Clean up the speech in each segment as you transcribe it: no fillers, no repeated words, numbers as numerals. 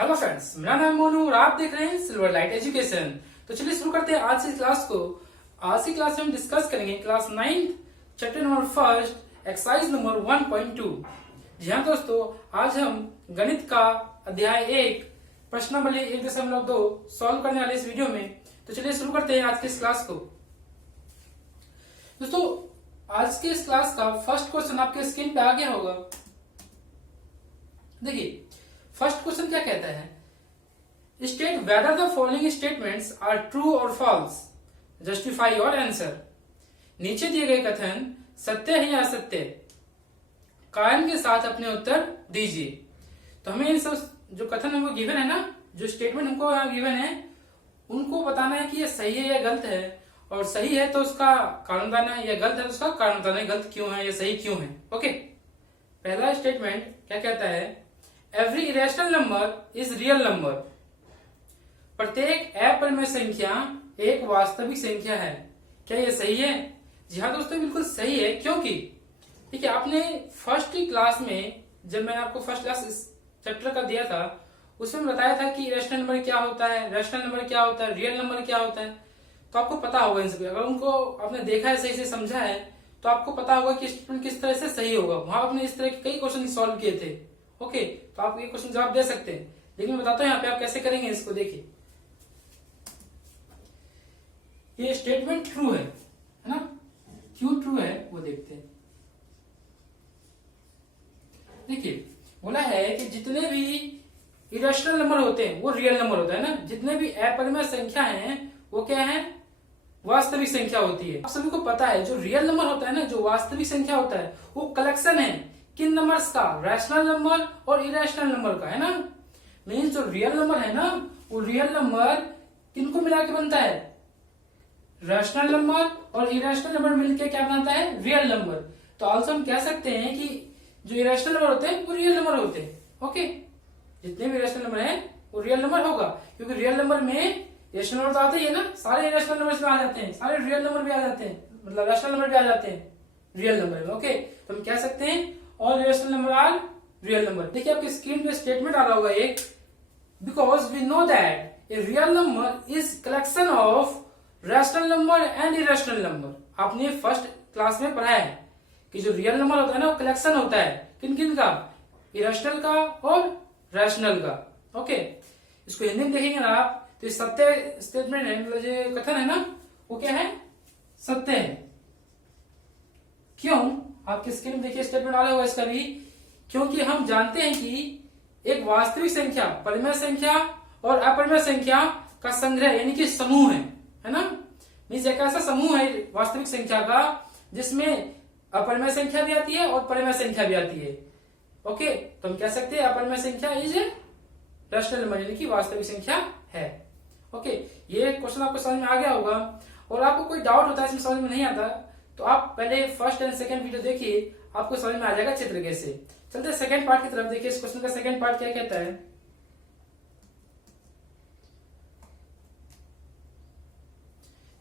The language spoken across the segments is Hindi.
हेलो फ्रेंड्स, मेरा नाम मोनू और आप देख रहे हैं सिल्वर लाइट एजुकेशन। तो चलिए शुरू करते हैं आज की क्लास को। आज की क्लास में हम डिस्कस करेंगे class 9 chapter number first exercise number 1.2। जी हाँ दोस्तों, आज हम गणित का अध्याय 1 प्रश्न नंबर 1.2 सॉल्व करने वाले इस वीडियो में। तो चलिए शुरू करते हैं आज की इस क्लास को। दोस्तों, आज की इस क्लास का फर्स्ट क्वेश्चन आपके स्क्रीन पे आ गया होगा। देखिए, फर्स्ट क्वेश्चन क्या कहता है, state whether the following statements are true और फॉल्स, जस्टिफाई योर आंसर। नीचे दिए गए कथन सत्य है या असत्य, कारण के साथ अपने उत्तर दीजिए। तो हमें इन सब जो कथन हमको गिवन है ना, जो स्टेटमेंट हमको यहाँ गिवन है, उनको बताना है कि ये सही है या गलत है। और सही है तो उसका कारण बताना है, या गलत है तो उसका कारण बताना है, गलत क्यों है या सही क्यों है। ओके, पहला स्टेटमेंट क्या कहता है, every irrational number is real number. प्रत्येक अपरिमेय संख्या एक वास्तविक संख्या है। क्या ये सही है? जी हाँ दोस्तों, बिल्कुल सही है। क्योंकि ठीक है, आपने फर्स्ट क्लास में, जब मैंने आपको फर्स्ट क्लास इस चैप्टर का दिया था, उसमें बताया था कि इरेशनल नंबर क्या होता है, रैशनल नंबर क्या होता है, रियल नंबर क्या होता है। तो आपको पता होगा इन सभी, अगर उनको आपने देखा है, सही से समझा है, तो आपको पता होगा कि स्टेटमेंट किस तरह से सही होगा। वहां आपने इस तरह के कई क्वेश्चन सॉल्व किए थे। ओके, तो आप ये क्वेश्चन जवाब दे सकते हैं, लेकिन मैं बताता हूं यहाँ पे आप कैसे करेंगे इसको। देखिए, ये स्टेटमेंट ट्रू है ना? क्यों ट्रू है वो देखते हैं। देखिए, बोला है कि जितने भी इरेशनल नंबर होते हैं वो रियल नंबर होता है ना। जितने भी अपरिमेय संख्या हैं वो क्या है, वास्तविक संख्या होती है। आप सभी को पता है, जो रियल नंबर होता है ना, जो वास्तविक संख्या होता है, वो कलेक्शन है किन नंबर्स का, रैशनल नंबर और इरेशनल नंबर का, है ना। मीन्स जो रियल नंबर है ना, वो रियल नंबर किनको मिला के बनता है, रैशनल नंबर और इरेशनल नंबर मिलके क्या बनाता है, रियल नंबर। तो ऑल्सो हम कह सकते हैं कि जो इरेशनल नंबर होते हैं वो रियल नंबर होते हैं। ओके, जितने भी इरेशनल नंबर है वो रियल नंबर होगा, क्योंकि रियल नंबर में रैशनल नंबर तो आते ही है ना, सारे इरेशनल नंबर में आ जाते हैं, सारे रियल नंबर भी आ जाते हैं, मतलब रैशनल नंबर भी आ जाते हैं रियल नंबर में। ओके, तो हम कह सकते हैं all rational number are real number. देखिए, आपकी स्क्रीन पे स्टेटमेंट आ रहा होगा एक, because we know that a real number is collection of rational number and irrational number. आपने फर्स्ट क्लास में पढ़ा है कि जो रियल नंबर होता है ना, वो कलेक्शन होता है किन किन का, इरेशनल का और रैशनल का। ओके, इसको हिंदी में देखेंगे ना आप, तो ये सत्य स्टेटमेंट है, मतलब जो कथन है ना, वो क्या है, सत्य है। क्यों? आपकी स्क्रीन में देखिए स्टेटमेंट आ रहा होगा इसका भी, क्योंकि हम जानते हैं कि एक वास्तविक संख्या, परिमेय संख्या और अपरिमेय संख्या का संग्रह, यानी कि समूह है ना। मीन्स एक ऐसा समूह है वास्तविक संख्या का जिसमें अपरिमेय संख्या भी आती है और परिमेय संख्या भी आती है। ओके, तो हम कह सकते हैं अपरिमेय संख्या इज रैशनल नंबर, यानी कि वास्तविक संख्या है। ओके, ये क्वेश्चन आपको समझ में आ गया होगा। और आपको कोई डाउट होता है, इसमें समझ में नहीं आता, तो आप पहले फर्स्ट एंड सेकंड वीडियो देखिए, आपको समझ में आ जाएगा अच्छे तरीके से। चलते सेकंड पार्ट की तरफ। देखिए, इस क्वेश्चन का सेकंड पार्ट क्या कहता है।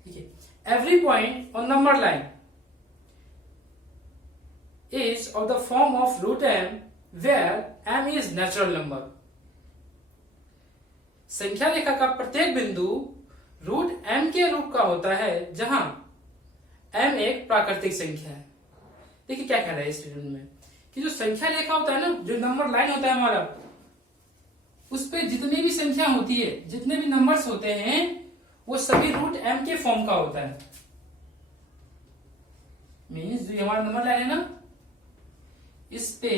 देखिए, every point on number line is of the form of root m where m is natural number. संख्या रेखा का प्रत्येक बिंदु रूट एम के रूप का होता है, जहां एम एक प्राकृतिक संख्या है। देखिए क्या कह रहा है इस स्टेटमेंट में, कि जो संख्या रेखा होता है ना, जो नंबर लाइन होता है हमारा, उस पे जितनी भी संख्या होती है, जितने भी नंबर्स होते हैं, वो सभी रूट एम के फॉर्म का होता है। मीन्स जो हमारा नंबर लाइन है ना, इस पे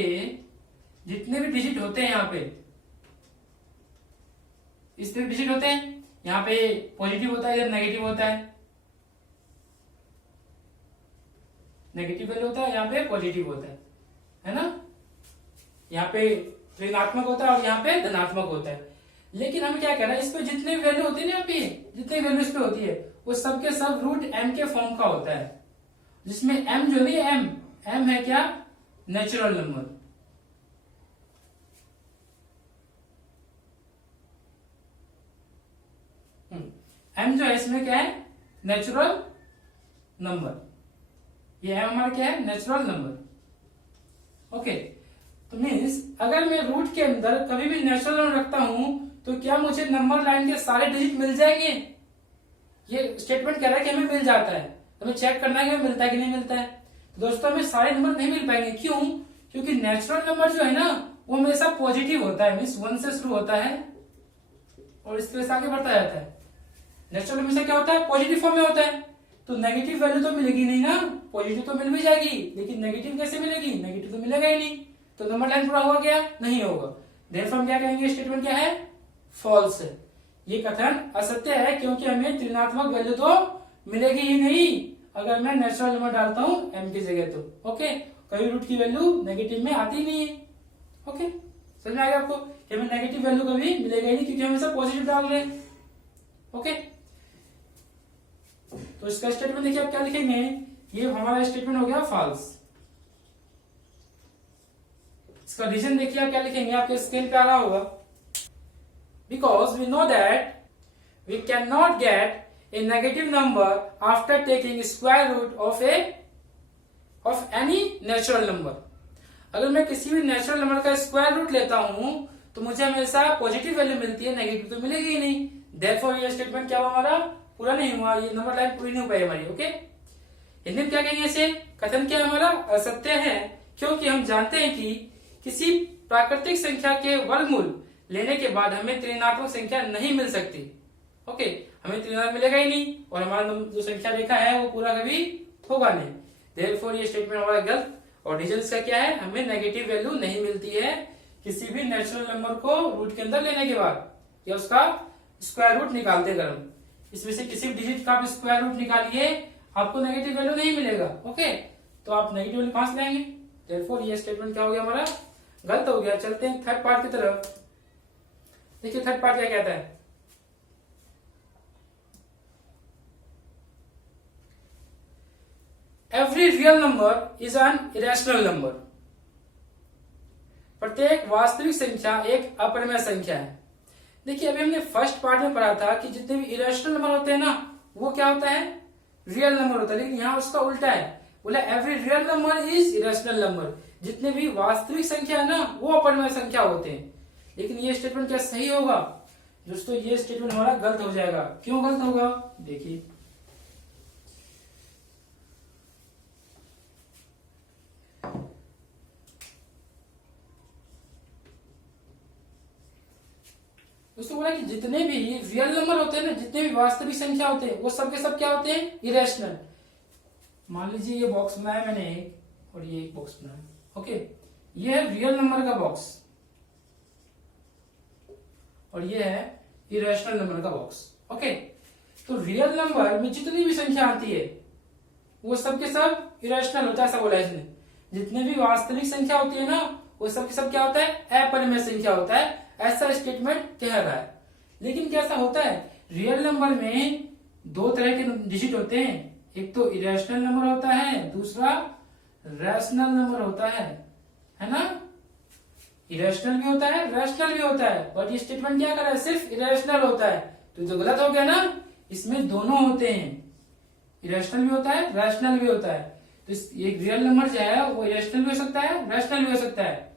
जितने भी डिजिट होते हैं, यहाँ पे इस पे डिजिट होते हैं, यहाँ पे पॉजिटिव होता है, इधर नेगेटिव होता है, नेगेटिव वैल्यू होता है, यहाँ पे पॉजिटिव होता है ना। यहाँ पे ऋणात्मक होता है और यहाँ पे धनात्मक होता है। लेकिन हमें क्या कहना है, इस पे जितने वैल्यू होती है ना, यहाँ पे जितनी वैल्यू इस पे होती है, वो सब के सब रूट एम के फॉर्म का होता है, जिसमें एम जो नहीं है, एम है क्या, नेचुरल नंबर। एम जो है इसमें क्या है, नेचुरल नंबर। ये एम हमारा क्या है, नेचुरल नंबर। ओके, तो मीन्स अगर मैं रूट के अंदर कभी भी नेचुरल नंबर रखता हूं तो क्या मुझे नंबर लाइन के सारे डिजिट मिल जाएंगे? ये स्टेटमेंट कह रहा है कि हमें मिल जाता है, हमें चेक करना है कि हमें मिलता है कि नहीं मिलता है। तो दोस्तों हमें सारे नंबर नहीं मिल पाएंगे, क्यों? क्योंकि नेचुरल नंबर जो है ना वो हमेशा पॉजिटिव होता है, मीन्स 1 से शुरू होता है और इस तरह से आगे बढ़ता जाता है। नेचुरल हमेशा क्या होता है? पॉजिटिव फॉर्म में होता है। तो नेगेटिव वैल्यू तो मिलेगी नहीं ना, पॉजिटिव तो मिल भी जाएगी, लेकिन नेगेटिव कैसे मिलेगी? नेगेटिव तो मिलेगा ही नहीं। तो नंबर लाइन पूरा हुआ क्या? नहीं होगा। देयरफॉर हम क्या कहेंगे? स्टेटमेंट क्या है? फॉल्स है। ये कथन असत्य है, क्योंकि हमें ऋणात्मक वैल्यू तो मिलेगी ही नहीं अगर मैं नेचुरल नंबर डालता हूं m की जगह। तो ओके, कभी रूट की वैल्यू नेगेटिव में आती नहीं है। ओके, समझ में आ गया आपको कि हमें नेगेटिव वैल्यू कभी मिलेगा ही नहीं, क्योंकि हम हमेशा पॉजिटिव डाल रहे हैं। ओके, तो इसका स्टेटमेंट देखिए आप क्या लिखेंगे, ये हमारा स्टेटमेंट हो गया फॉल्स। इसका रीजन देखिए आप क्या लिखेंगे, आपके स्क्रीन पे आ रहा होगा। Because we know that we can not get a negative number after taking square root of any natural number। अगर मैं किसी भी नेचुरल नंबर का स्क्वायर रूट लेता हूं तो मुझे हमेशा पॉजिटिव वैल्यू मिलती है, नेगेटिव तो मिलेगी ही नहीं। देयरफॉर ये स्टेटमेंट क्या हुआ? हमारा पूरा नहीं हुआ, ये नंबर लाइन पूरी नहीं हो पाई हमारी। ओके, हिंदी में क्या कहेंगे इसे? कथन क्या हमारा असत्य है, क्योंकि हम जानते हैं कि किसी प्राकृतिक संख्या के वर्गमूल लेने के बाद हमें ऋणात्मक संख्या नहीं मिल सकती। ओके, हमें ऋणात्मक मिलेगा ही नहीं और हमारा जो संख्या रेखा है वो पूरा कभी होगा नहीं। देयरफॉर ये स्टेटमेंट हमारा गलत। और रीजन इसका क्या है? हमें नेगेटिव वैल्यू नहीं मिलती है किसी भी नेचुरल नंबर को रूट के अंदर लेने के बाद या उसका स्क्वायर रूट निकालते अगर हम इसमें से किसी भी डिजिट का आप स्क्वायर रूट निकालिए आपको नेगेटिव वैल्यू नहीं मिलेगा। ओके, तो आप नेगेटिव वैल्यू कहां से लाएंगे? देयरफॉर ये स्टेटमेंट क्या हो गया? हमारा गलत हो गया। चलते हैं थर्ड पार्ट की तरफ। देखिए थर्ड पार्ट क्या कहता है। Every real number is an irrational number। प्रत्येक वास्तविक संख्या एक अपरिमेय संख्या है। देखिए अभी हमने फर्स्ट पार्ट में पढ़ा था कि जितने भी इरेशनल नंबर होते हैं ना वो क्या होता है? रियल नंबर होता है। लेकिन यहाँ उसका उल्टा है, बोला every real number is irrational number. जितने भी वास्तविक संख्या है ना वो अपरिमेय संख्या होते हैं। लेकिन ये स्टेटमेंट क्या सही होगा? दोस्तों ये स्टेटमेंट हमारा गलत हो जाएगा। क्यों गलत होगा? देखिए उसको बोला कि जितने भी रियल नंबर होते हैं ना, जितने भी वास्तविक संख्या होते हैं वो सब के सब क्या होते हैं? इरेशनल। मान लीजिए ये बॉक्स बनाया मैंने एक और ये एक बॉक्स बनाया। ओके, ये है रियल नंबर का बॉक्स और ये है इरेशनल नंबर का बॉक्स। ओके, तो रियल नंबर में जितनी भी संख्या आती है वो सब के सब इरेशनल होता है, ऐसा बोला इसने। जितने भी वास्तविक संख्या होती है ना वो सब के सब क्या होता है? अपरिमेय संख्या होता है, ऐसा स्टेटमेंट कह रहा है। लेकिन कैसा होता है? रियल नंबर में दो तरह के डिजिट होते हैं, एक तो इरेशनल नंबर होता है, दूसरा रैशनल नंबर होता है ना? इरेशनल भी होता है, रैशनल भी होता है, बट ये स्टेटमेंट क्या कर रहा है? सिर्फ इरेशनल होता है। तो जो गलत हो गया ना, इसमें दोनों होते हैं, इरेशनल भी होता है, रैशनल भी होता है। तो एक रियल नंबर जो है वो इरेशनल भी हो सकता है, रैशनल भी हो सकता है,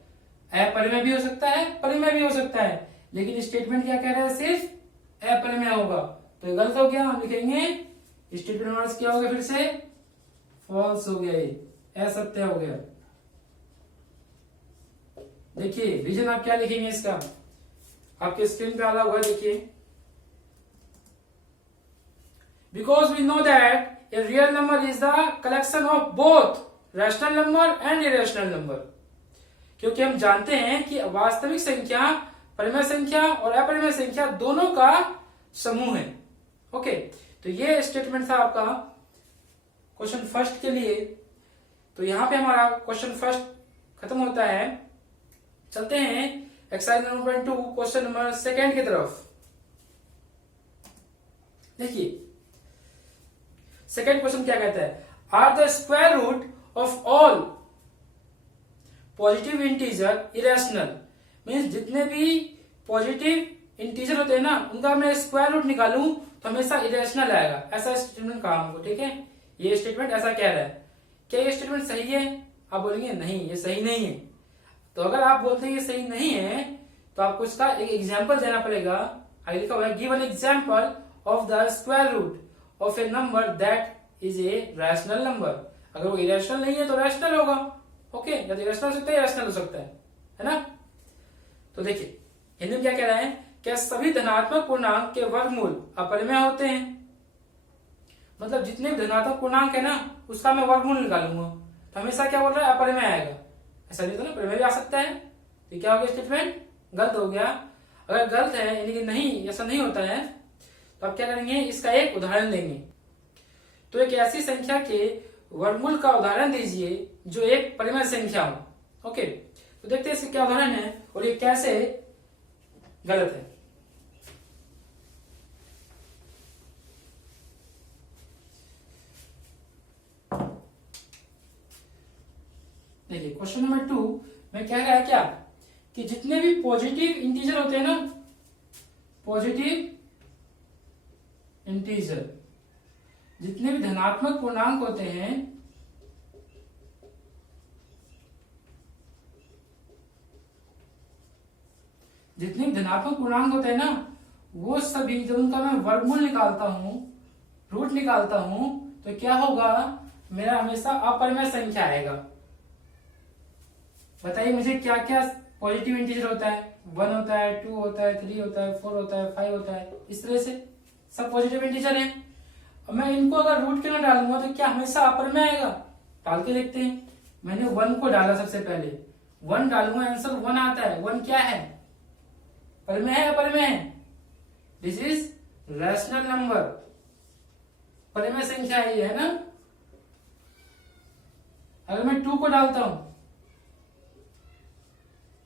अपरिमेय भी हो सकता है, परिमेय भी हो सकता है। लेकिन स्टेटमेंट क्या कह रहा है? सिर्फ अपरिमेय होगा। तो ये गलत हो गया, हम लिखेंगे स्टेटमेंट हमारा क्या हो गया? फिर से फॉल्स हो गया, ये असत्य हो गया। देखिए रीजन आप क्या लिखेंगे इसका, आपके स्क्रीन पे आ रहा होगा। देखिए because we know that a real number is the collection of both rational number and irrational number. क्योंकि हम जानते हैं कि वास्तविक संख्या, परिमेय संख्या और अपरिमेय संख्या दोनों का समूह है। ओके, तो ये स्टेटमेंट था आपका क्वेश्चन फर्स्ट के लिए। तो यहां पे हमारा क्वेश्चन फर्स्ट खत्म होता है। चलते हैं exercise number 2 question number second की तरफ। देखिए सेकेंड क्वेश्चन क्या कहता है? Are the square root of all positive integer irrational. Means जितने भी पॉजिटिव इंटीजर होते हैं ना उनका मैं स्क्वायर रूट निकालूं तो हमेशा इरेशनल आएगा, ऐसा स्टेटमेंट कहा हमको। ठीक है, ये स्टेटमेंट ऐसा कह रहा है। क्या ये स्टेटमेंट सही है? आप बोलेंगे नहीं ये सही नहीं है। तो अगर आप बोलते हैं ये सही नहीं है तो आपको इसका एक एग्जाम्पल देना पड़ेगा। आगे लिखा हुआ है give an example of the square root of a number that is a rational number. अगर वो इरेशनल नहीं है तो रैशनल होगा। ओके, या तो इरेशनल हो सकता है, इरेशनल हो सकता है ना। तो देखिए हिंदी में क्या कह रहा है, क्या सभी धनात्मक पूर्णांक के वर्गमूल अपरिमेय होते हैं। मतलब जितने भी धनात्मक पूर्णांक है ना उसका मैं वर्गमूल निकालूंगा तो हमेशा क्या बोल रहा है, अपरिमेय आएगा। ऐसा नहीं तो ना, परिमेय भी आ सकता है। तो क्या हो गया स्टेटमेंट, गलत हो गया। अगर गलत है यानी कि नहीं, ऐसा नहीं होता है, तो आप क्या करेंगे, इसका एक उदाहरण देंगे। तो एक ऐसी संख्या के वर्गमूल का उदाहरण दीजिए जो एक परिमेय संख्या हो। ओके, तो देखते हैं इसका क्या उदाहरण है और ये कैसे गलत है। देखिए क्वेश्चन नंबर 2 में क्या है, क्या कि जितने भी पॉजिटिव इंटीजर होते हैं ना, पॉजिटिव इंटीजर, जितने भी धनात्मक पूर्णांक होते हैं, जितने भी धनात्मक पूर्णांक होते हैं ना वो सभी जब उनका मैं वर्गमूल निकालता हूं, रूट निकालता हूं, तो क्या होगा, मेरा हमेशा अपरिमेय संख्या आएगा। बताइए मुझे क्या क्या पॉजिटिव इंटीजर होता है, 1 होता है, 2 होता है, 3 होता है, 4 होता है, 5 होता है, इस तरह से सब पॉजिटिव इंटीजर हैं। और मैं इनको अगर रूट के अंदर डालूंगा तो क्या हमेशा अपरिमेय आएगा। डाल के देखते हैं। मैंने 1 को डाला, सबसे पहले 1 डालूंगा, आंसर 1 आता है। 1 क्या है, परिमेय है, अपरिमेय है। दिस इज रैशनल नंबर, परिमेय संख्या ये है ना। अगर मैं 2 को डालता हूं,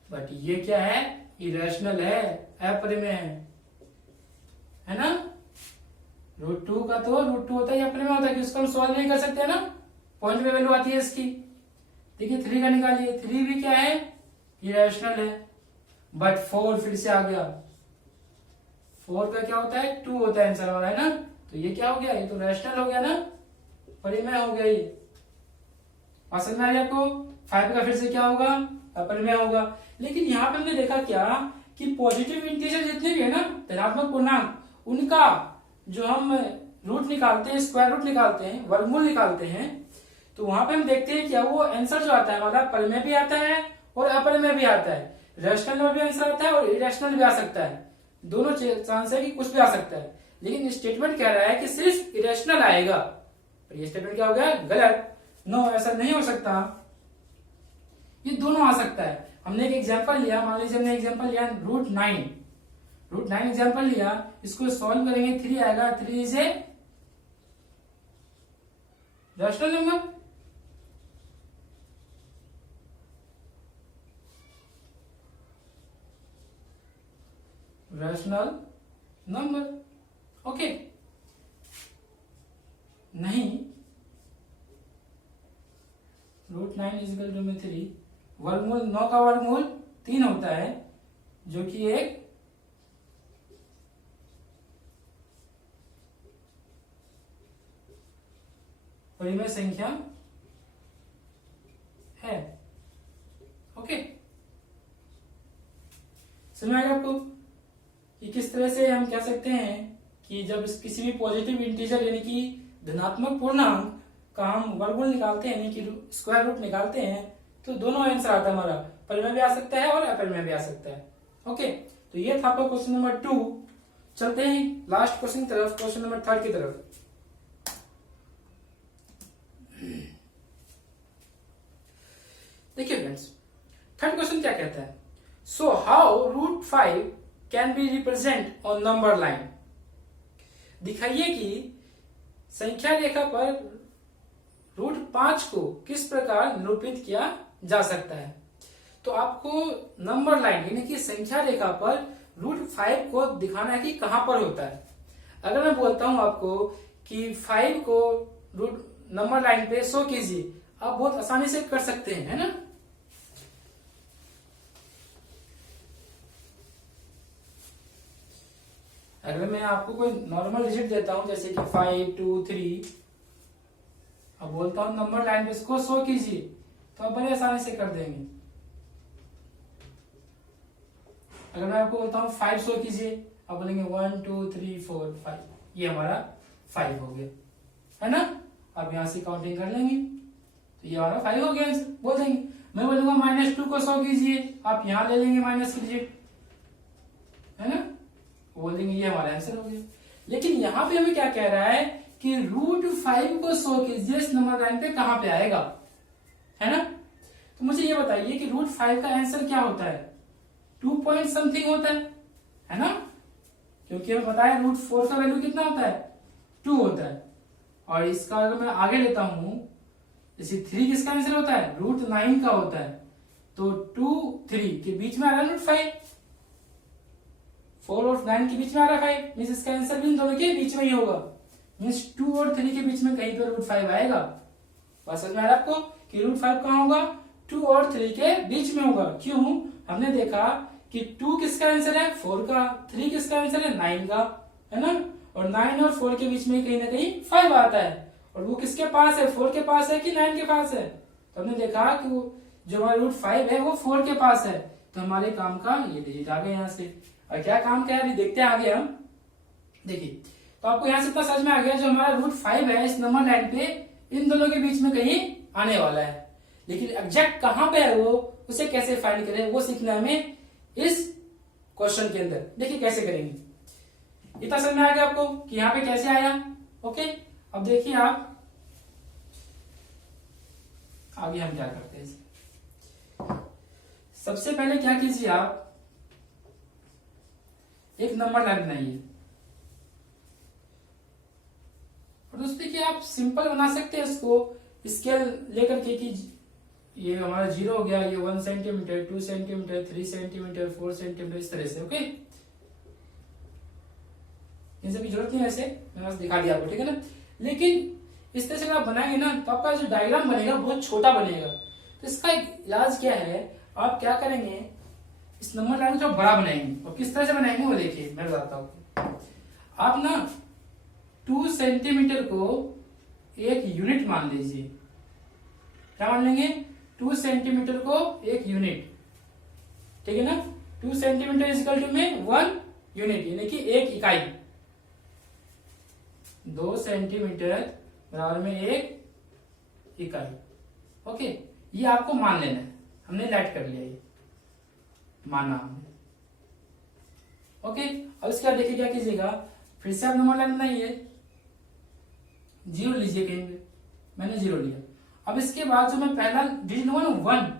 बट ये क्या है, इरेशनल है, अपरिमेय है ना। √2 का तो √2 होता है, अपरिमेय होता है कि उसको हम सॉल्व नहीं कर सकते ना, पॉइंट पे वैल्यू आती है इसकी। देखिए 3 का निकालिए, 3 भी क्या है, इरेशनल है। बट 4 फिर से आ गया, 4 का क्या होता है, 2 होता है आंसर वाला, है ना। तो ये क्या हो गया, ये तो रैशनल हो गया ना, परिमेय हो गया ये। और समझ में आ गया आपको। 5 का फिर से क्या होगा, अपरिमेय होगा। लेकिन यहाँ पे हमने देखा क्या कि पॉजिटिव इंटीजर जितने भी है ना, धनात्मक पूर्णांक, उनका जो हम रूट निकालते हैं, स्क्वायर रूट निकालते हैं, वर्गमूल निकालते हैं, तो वहां पे हम देखते हैं क्या वो आंसर जो आता है हमारा परिमेय भी आता है और अपरिमेय भी आता है। रैशनल में भी आंसर आता है और इरेशनल भी आ सकता है। दोनों चांस है कि कुछ भी आ सकता है। लेकिन स्टेटमेंट कह रहा है कि सिर्फ इरेशनल आएगा। ये स्टेटमेंट क्या हो गया, गलत। नो, ऐसा नहीं हो सकता, ये दोनों आ सकता है। हमने एक एग्जांपल लिया, मान लीजिए हमने एग्जांपल लिया √9 एग्जांपल लिया, इसको सॉल्व करेंगे, 3 आएगा। 3 is a rational number. Rational number, okay. नहीं, √9 इज इक्वल टू में 3, वर्गमूल 9 का वर्गमूल 3 होता है, जो कि एक परिमेय संख्या है। ओके, समझ में आएगा आपको कि किस तरह से हम कह सकते हैं कि जब किसी भी पॉजिटिव इंटीजर यानी कि धनात्मक पूर्णांक का हम वर्गमूल निकालते हैं, यानी कि स्क्वायर रूट निकालते हैं, तो दोनों आंसर आता है हमारा, परिमेय भी आ सकता है और अपरिमेय भी आ सकता है। ओके, तो ये था आपका क्वेश्चन नंबर 2। चलते हैं लास्ट क्वेश्चन की तरफ, क्वेश्चन नंबर 3 की तरफ। देखिए फ्रेंड्स, थर्ड क्वेश्चन क्या कहता है, so how √5 can be represent on number line. दिखाइए कि संख्या रेखा पर √5 को किस प्रकार निरूपित किया जा सकता है। तो आपको नंबर लाइन यानी कि संख्या रेखा पर √5 को दिखाना है कि कहां पर होता है। अगर मैं बोलता हूं आपको कि 5 को नंबर लाइन पे शो कीजिए, आप बहुत आसानी से कर सकते हैं, है ना। अगर मैं आपको कोई नॉर्मल डिजिट देता हूं जैसे कि 5, 2, 3, अब बोलता हूं नंबर लाइन पे इसको शो कीजिए, तो आप बड़े आसानी से कर देंगे। अगर मैं आपको बोलता हूँ 5 शो कीजिए, आप बोलेंगे 1 2 3 4 5, ये हमारा 5 हो गया, है ना। आप यहाँ से काउंटिंग कर लेंगे तो ये हमारा 5 हो गया आंसर, बोल देंगे। मैं बोलूंगा -2 को 100 कीजिए, आप यहाँ ले लेंगे माइनस कीजिए, है ना, बोल देंगे ये हमारा आंसर हो गया। लेकिन यहाँ पे हमें क्या कह रहा है कि √5 को 100 कीजिए, इस नंबर लाइन पे कहाँ पे आएगा, है ना। तो मुझे ये बताइए कि √5 का आंसर क्या होता है, 2 पॉइंट समथिंग होता है ना, क्योंकि हमें पता है √4 का वैल्यू कितना होता है, 2 होता है। और इसका अगर मैं आगे लेता हूं, जैसे 3 किसका आंसर होता है, √9 का होता है। तो 2 3 के बीच में आ रहा है √5, 4 और 9 के बीच में आ रहा है 5, मीन्स इसका आंसर भी इन दोनों के बीच में ही होगा, मीन्स 2 और 3 के बीच में कहीं पर √5 आएगा। बात समझ में आ रहा है आपको कि √5 कहाँ होगा, 2 और 3 के बीच में होगा। क्यों, हमने देखा कि 2 किसका आंसर है, 4 का, 3 किसका आंसर है, 9 का, है ना। और 9 और 4 के बीच में कहीं ना कहीं 5 आता है, और वो किसके पास है, 4 के पास है कि 9 के पास है। तो हमने देखा कि वो जो हमारा √5 है वो 4 के पास है, तो हमारे काम का ये डिजिट आ गया यहाँ से। और क्या काम क्या है अभी देखते हैं आगे हम। देखिए, तो आपको यहाँ से इतना समझ में आ गया, जो हमारा √5 है इस नंबर लाइन पे इन दोनों के बीच में कहीं आने वाला है, लेकिन एग्जैक्ट कहां पे है वो, उसे कैसे फाइंड करें, वो सीखना हमें इस क्वेश्चन के अंदर। देखिए कैसे करेंगे, इतना समझ में आ गया आपको कि यहाँ पे कैसे आया। ओके, अब देखिए आप आगे हम क्या करते हैं। सबसे पहले क्या कीजिए, आप एक नंबर लाइन बनाइए, और दोस्तों देखिए आप सिंपल बना सकते हैं इसको, स्केल लेकर के कि ये हमारा 0 हो गया, ये 1 सेंटीमीटर, 2 सेंटीमीटर, 3 सेंटीमीटर, 4 सेंटीमीटर, इस तरह से। ओके, इन सब की जरूरत नहीं है, ऐसे मैंने बस दिखा दिया आपको, ठीक है ना। लेकिन इस तरह से आप बनाएंगे ना तो आपका जो डायग्राम बनेगा बहुत छोटा बनेगा। तो इसका इलाज क्या है, आप क्या करेंगे, इस नंबर लाइन को बड़ा बनाएंगे। और किस तरह से बनाएंगे वो देखिए, मैं बताता हूँ। आप ना 2 सेंटीमीटर को एक यूनिट मान लीजिए। क्या मान लेंगे, 2 सेंटीमीटर को एक यूनिट, ठीक है ना। 2 सेंटीमीटर इक्वल टू में 1 यूनिट, यानी कि एक इकाई। 2 सेंटीमीटर बराबर में एक इकाई। ओके, ये आपको मान लेना है, हमने लेट कर लिया, ये माना हमने। ओके, अब इसके बाद देखिए क्या कीजिएगा, फिर से आप नंबर लाइन बनाइए, 0 लीजिए कहीं पे, मैंने 0 लिया। अब इसके बाद जो मैं पहला डिजिट लूंगा ना 1,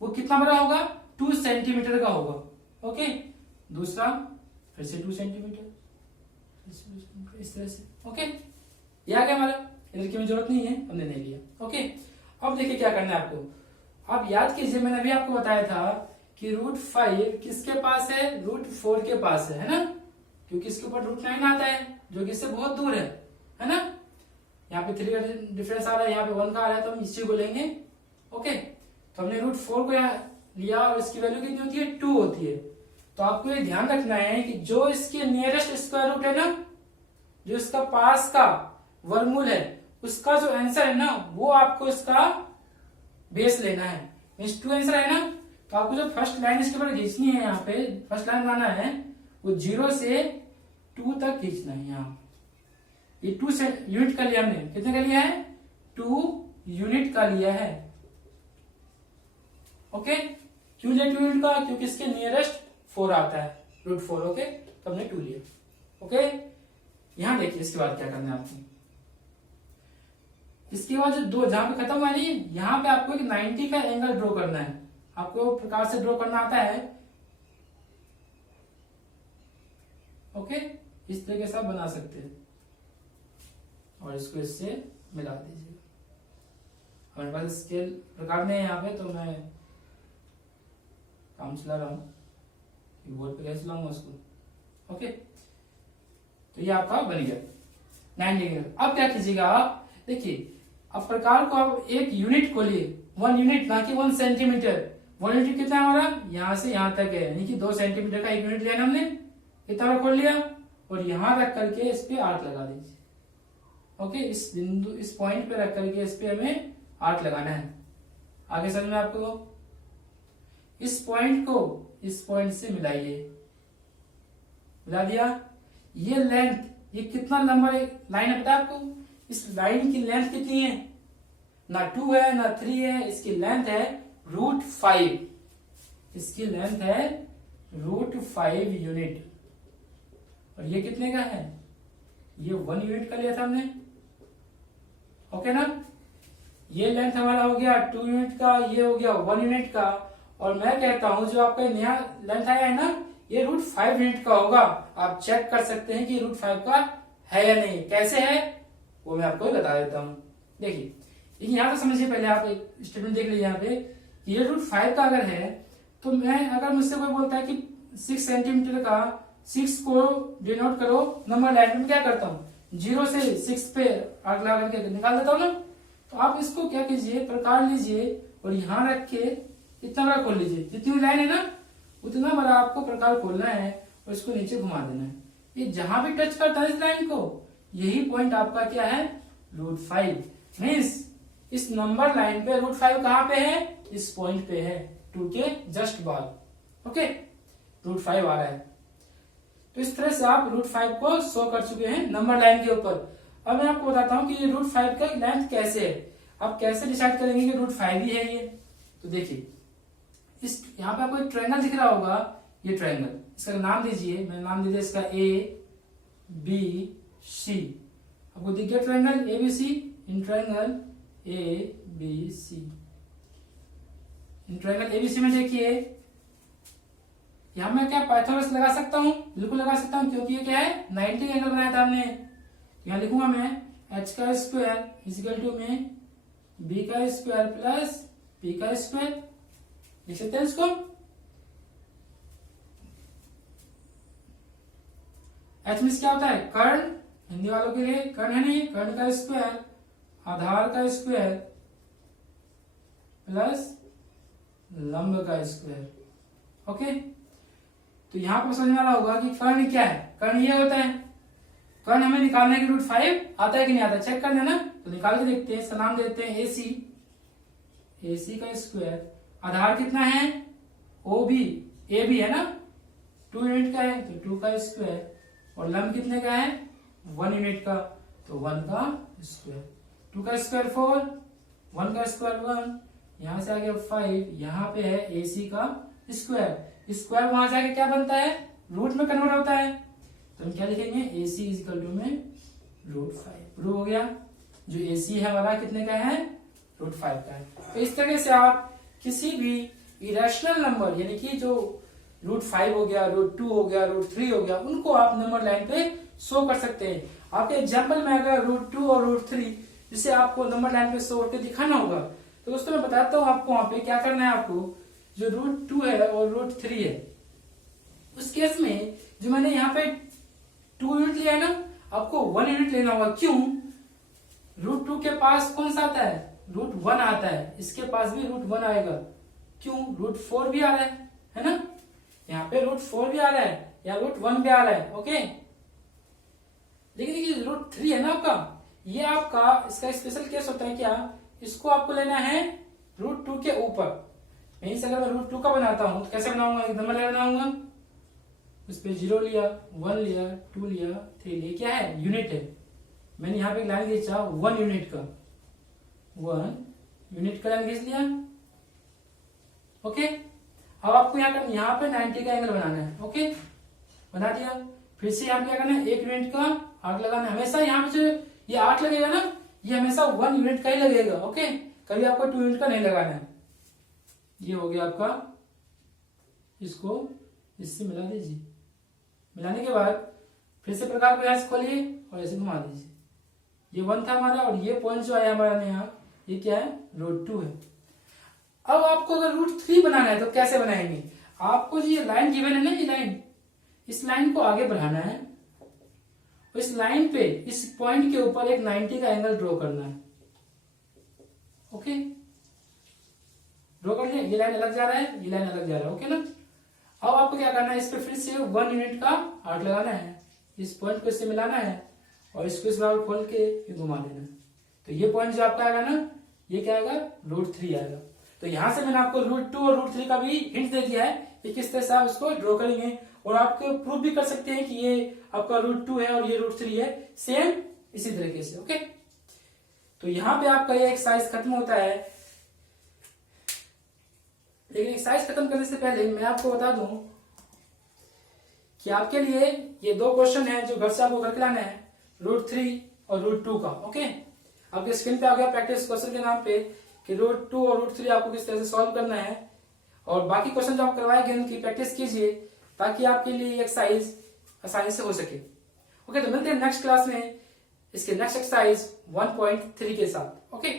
वो कितना बड़ा होगा, 2 सेंटीमीटर का होगा। ओके, दूसरा फिर से 2 सेंटीमीटर, इस तरह से। ओके, ये आ गया हमारा, इधर की जरूरत नहीं है, हमने नहीं लिया। ओके, अब देखिए क्या करना है आपको। आप याद कीजिए, मैंने अभी आपको बताया था कि √5 किसके पास है, √4 के पास है ना, क्योंकि इसके ऊपर √9 आता है जो कि इससे बहुत दूर है ना। यहाँ पे 3 का डिफरेंस आ रहा है, यहाँ पे 1 का आ रहा है, तो हम इसी को लेंगे। ओके, तो हमने √4 को यहाँ लिया, और इसकी वैल्यू कितनी होती है, 2 होती है। तो आपको ये ध्यान रखना है कि जो इसके नियरेस्ट स्क्वायर रूट है ना, जो इसका पास का वर्गमूल है, उसका जो आंसर है ना, वो आपको इसका बेस लेना है। मीन्स 2 आंसर है ना, तो आपको जो फर्स्ट लाइन इसके ऊपर खींचनी है, यहाँ पे फर्स्ट लाइन बनाना है, वो 0 से 2 तक खींचना है। यहाँ ये 2 यूनिट का लिया हमने, कितने का लिया है, 2 यूनिट का लिया है। ओके, क्यों लिया 2 यूनिट का, क्योंकि इसके नियरेस्ट 4 आता है, √4। ओके, तो हमने 2 लिया। ओके, यहां देखिए इसके बाद क्या करना है आपको। इसके बाद जो 2 जहां पे खत्म हुआ नहीं, यहां पे आपको एक 90 का एंगल ड्रॉ करना है। आपको प्रकार से ड्रॉ करना आता है। ओके, इस तरीके से आप बना सकते हैं, और इसको इससे मिला दीजिए। हमारे पास स्केल प्रकार में है यहाँ पे, तो मैं काम चला रहा हूँ, बोर्ड पे कैसे चलाऊंगा उसको। ओके, तो ये आपका बन गया 90। अब क्या कीजिएगा आप, देखिए अब प्रकार को आप एक यूनिट को लिए, 1 यूनिट, ना कि 1 सेंटीमीटर। 1 यूनिट कितना है हमारा, यहां से यहां तक है, यानी कि 2 सेंटीमीटर का 1 यूनिट लिया ना हमने, इतना खोल लिया, और यहां रख करके इस पे 8 लगा दीजिए। ओके, इस बिंदु, इस पॉइंट पे रख करके इस पे हमें 8 लगाना है। आगे समझ में आपको, इस पॉइंट को इस पॉइंट से मिलाइए, मिला दिया। ये लेंथ, ये कितना नंबर लाइन है पता है आपको? इस लाइन की लेंथ कितनी है? ना 2 है ना 3 है, इसकी लेंथ है √5। इसकी लेंथ है √5 यूनिट। और ये कितने का है? ये 1 यूनिट का लिया था हमने, ओके ना। ये लेंथ हमारा हो गया 2 यूनिट का, ये हो गया 1 यूनिट का। और मैं कहता हूं जो आपका नया लेंथ आया है ना, ये √5 यूनिट का होगा। आप चेक कर सकते हैं कि √5 का है या नहीं। कैसे है वो मैं आपको बता देता हूँ। देखिए यहाँ तो समझिए, पहले आप एक स्टेटमेंट देख लीजिए यहाँ पे, ये √5 का अगर है तो मैं, अगर मुझसे कोई बोलता है कि 6 सेंटीमीटर का 6 को डिनोट करो नंबर लाइन में, क्या करता हूँ 0 से 6 पे आग लगा करके निकाल देता हूँ ना। तो आप इसको क्या कीजिए, प्रकार लीजिए और यहाँ रख के इतना बड़ा खोल लीजिए। जितनी लाइन है ना उतना बड़ा आपको प्रकार खोलना है और इसको नीचे घुमा देना है। ये जहां भी टच करता है इस लाइन को, यही पॉइंट आपका क्या है? √5। मीन्स इस नंबर लाइन पे √5 कहाँ पे है? इस पॉइंट पे है, 2 के जस्ट बाद। ओके, √5 आ रहा है। तो इस तरह से आप √5 को शो कर चुके हैं नंबर लाइन के ऊपर। अब मैं आपको बताता हूं कि ये √5 का लेंथ कैसे है। आप कैसे डिसाइड करेंगे कि √5 ही है ये? तो देखिए, इस यहाँ पे आपको एक ट्रायंगल दिख रहा होगा, ये ट्रायंगल, इसका नाम दीजिए, मैंने नाम दे दिया इसका ABC। आपको दिख गया triangle ABC? In triangle ABC, in triangle ABC में देखिए, यहां मैं क्या पाइथागोरस लगा सकता हूं? बिल्कुल लगा सकता हूं, क्योंकि ये क्या है 90 एंगल बनाया था हमने। यहां लिखूंगा मैं h² इजिकल टू में b² प्लस p²। लिख सकते हैं इसको। h मीन्स क्या होता है? कर्ण, हिंदी वालों के लिए कर्ण है ना, ये कर्ण का स्क्वायर, आधार का स्क्वायर प्लस लंब का स्क्वायर। ओके, तो यहां पर समझ में आ रहा होगा कि कर्ण क्या है। कर्ण ये होता है। कर्ण हमें निकालने के √5 आता है कि नहीं आता, चेक करना ना। तो निकाल के देखते हैं। इसका नाम देते हैं AC का स्क्वायर। आधार कितना है? OB, AB है ना, 2 यूनिट का है तो 2 का स्क्वायर। और लंब कितने का है? 1 यूनिट का, तो 1 का स्क्वायर। 2 का स्क्वायर 4, 1 का स्क्वायर 1, यहां से आ गया 5। यहाँ पे है AC का स्क्वायर। स्क्वायर वहां से आके क्या बनता है? रूट में कन्वर्ट होता है। तो हम क्या लिखेंगे? AC इजिकल टू में √5। प्रूव हो गया। जो AC है वाला कितने का है? √5 का है। तो इस तरह से आप किसी भी इरेशनल नंबर, यानी कि जो √5 हो गया, √2 हो गया, √3 हो गया, उनको आप नंबर लाइन पे शो कर सकते हैं। आपके एग्जाम्पल में अगर √2 और √3 जिसे आपको नंबर लाइन पे शो करके दिखाना होगा, तो दोस्तों मैं बताता हूँ आपको वहां पे क्या करना है। आपको जो √2 है और √3 है, उस केस में जो मैंने यहाँ पे 2 यूनिट लिया है ना, आपको 1 यूनिट लेना होगा। क्यों? √2 के पास कौन सा आता है? √1 आता है। इसके पास भी √1 आएगा। क्यों? √4 भी आ रहा है ना, यहाँ पे √4 भी आ रहा है, या √1 भी आ रहा है। ओके, लेकिन देखिए √3 है ना आपका, ये आपका इसका स्पेशल केस होता है। क्या? इसको आपको लेना है √2 के ऊपर। यहीं से अगर मैं √2 का बनाता हूं तो कैसे बनाऊंगा? एक नंबर बनाऊंगा, उस पे 0 लिया, 1 लिया, 2 लिया, 3 लिया। क्या है? यूनिट है। मैंने यहाँ पे लाइन खींचा 1 यूनिट का, 1 यूनिट का लाइन खींच लिया। ओके, अब आपको यहाँ पे 90 का एंगल बनाना है। ओके, बना दिया। फिर से यहाँ पे क्या करना है? 1 यूनिट का आर्क लगाना है। हमेशा यहाँ पे जो ये आर्क लगेगा ना, ये हमेशा 1 यूनिट का ही लगेगा। ओके, कभी आपको 2 यूनिट का नहीं लगाना है। ये हो गया आपका, इसको इससे मिला दीजिए। मिलाने के बाद फिर से प्रकार को ऐसे खोलिए और ऐसे घुमा दीजिए। ये 1 था हमारा, और ये पॉइंट जो आया हमारा यहाँ, ये क्या है? √2 है। अब आपको अगर √3 बनाना है तो कैसे बनाएंगे? आपको जो ये लाइन गिवन है ना, ये लाइन, इस लाइन को आगे बढ़ाना है। इस लाइन पे, इस पॉइंट के ऊपर एक 90 का एंगल ड्रॉ करना है। ओके, ड्रॉ कर लिया। ये लाइन अलग जा रहा है, ये लाइन अलग जा रहा है। ओके ना। अब आपको क्या करना है? इस पे फिर से 1 यूनिट का आर्क लगाना है। इस पॉइंट को इससे मिलाना है और इसको इस बार खोल के घुमा देना है। तो ये पॉइंट जो आपका आएगा ना, ये क्या आएगा? √3 आएगा। तो यहां से मैंने आपको √2 और √3 का भी हिंट दे दिया है कि किस तरह से आप इसको ड्रॉ करेंगे। और आप प्रूव भी कर सकते हैं कि ये आपका √2 है और ये √3 है, सेम इसी तरीके से। ओके, तो यहां पे आपका ये एक्सरसाइज खत्म होता है। लेकिन एक्सरसाइज खत्म करने से पहले मैं आपको बता दूं कि आपके लिए ये 2 क्वेश्चन है जो घर से आपको करके लाना है, √3 और √2 का। ओके, आपके स्क्रीन पे आ गया प्रैक्टिस क्वेश्चन के नाम पे कि √2 और √3 आपको किस तरह से सॉल्व करना है, और बाकी क्वेश्चन जो आप करवाए गए उनकी प्रैक्टिस कीजिए ताकि आपके लिए एक्सरसाइज आसानी से हो सके। ओके, तो मिलते हैं नेक्स्ट क्लास में इसके नेक्स्ट एक्सरसाइज 1.3 के साथ। ओके।